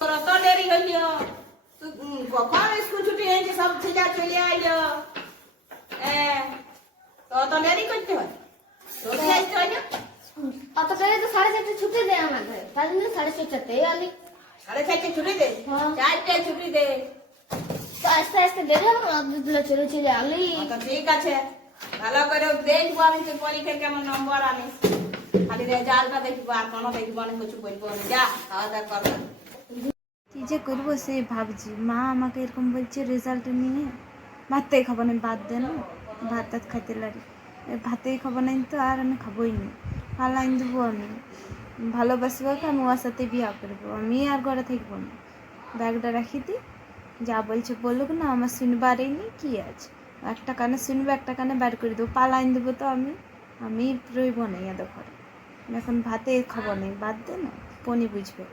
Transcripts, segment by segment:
কত দেরি হইল, কখন স্কুল ছুটি হয়েছে, সব ছেলে চলে আইলো। কত দেরি করতে হয়, রোজ আসতে হয় না? অত টাইমে তো 4:30 ছুটি দেয় আমাদের, তার জন্য 4:30 আলি। 4:30 ছুটি দে, 4টায় ছুটি দে। তো আস্তে আস্তে দেরি হবে না, দুধগুলো চলে চলে আলি। তো ঠিক আছে, ভালো করে দেখবো আমি তোর পরীক্ষায় কেমন নম্বর আনিস। খালি রেজাল্টটা দেখবো, আর কোনো দেখবো না, কিছু বলবো না। যা খাওয়া দাওয়া করবো। কি যে করবো সে ভাবছি। মা আমাকে এরকম বলছে রেজাল্ট নিয়ে, ভাতটাই খাবো না, বাদ দে না, ভাত টাত খাইতে লাগে, ভাতেই খাবো না তো, আর আমি খাবোই না, পালাইন দেবো আমি। ভালোবাসবো আমি ওর সাথে বিয়া করবো, আমি আর ঘরে থাকবো না। ব্যাগটা রাখি দিই, যা বলছে বলুক না, আমার শুনবারই নি, কি আছে, একটা কানে শুনবে, একটা কানে বার করে দেবো, পালাইন দেবো তো আমি রইব না এদের ঘরে। এখন ভাতে খাবো না, বাদ দে না, পনি বুঝবে।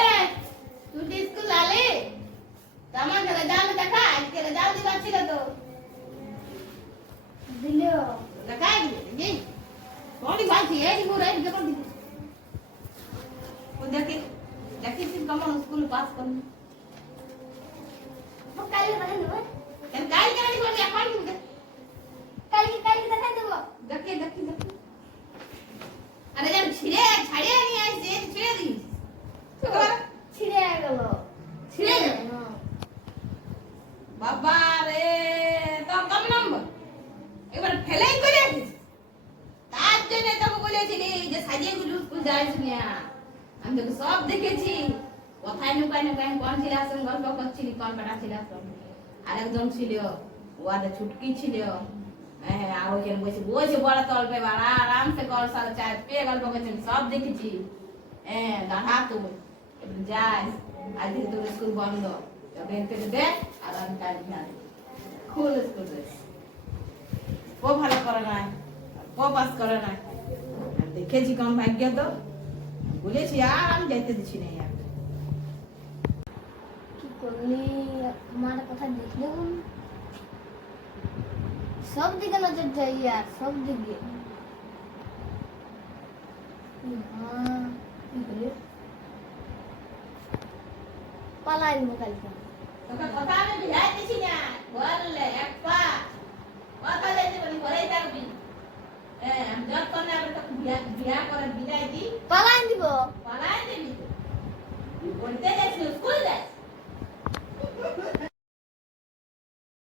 এ তুই স্কুল আলি? আমার রেজাল্ট দেখা, আজকে রেজাল্ট দিবার ছিল তো। দিলো দেখাই দিবি, কোনটি ভাবছি, এই পুরো এই কেমন দিবি? ও দেখি, দেখি তুই কেমন স্কুল পাস করবি। কালকে দেখা দেবো, কেন কাল কেন করবি, এখন দিবি? কালকে দেখা দেবো। দেখি দেখি দেখি। আরে যেন ছিঁড়ে ছাড়িয়ে নিয়ে আসছে, ছিঁড়ে দিস। ছিঁড়ে গেল। ছিঁড়ে গেল? বাবা রে, তোর কম নম্বর, এবার ফেলেই করে আসিস। তার জন্য তোকে বলেছিলি যে সাজিয়ে গুলো স্কুল যাইস না। আমি তোকে সব দেখেছি, কোথায় নুকাই নুকাই কোন ছিলার সঙ্গে গল্প করছিলি, কোন বেটা ছিলার সঙ্গে। আরেকজন ছিল, ওয়াদের ছুটকি ছিল। হ্যাঁ, আর ওখানে বসে বসে বড় তলবে, আরামসে কল সাল চায় পেয়ে গল্প করছেন, সব দেখেছি। হ্যাঁ, দাঁড়া তুই এবার যাই, আজ থেকে তোর স্কুল বন্ধ। ব্যাংক থেকে দে, আর আমি কাল যাই খুল স্কুল ড্রেস। ও ভালো করে নাই, ও পাস করে নাই, আমি দেখেছি কম ভাগ্য তো, বলেছি আর আমি যাইতে দিচ্ছি না। আর কি করলি, আমার কথা দেখলে সব দিকে নজর যাই, আর সব দিকে। পালাই কালকে। তোকে কথা আমি বিলাই দিছি না, বললে এক পা কথা দিতে বলি ঘরেই থাকবি। হ্যাঁ, আমি যতক্ষণ না আমি তোকে বিয়া করে বিদায় দিই, পালাই দিব। পালাই দিবি। তুই বলতে যাচ্ছিস স্কুল যাই,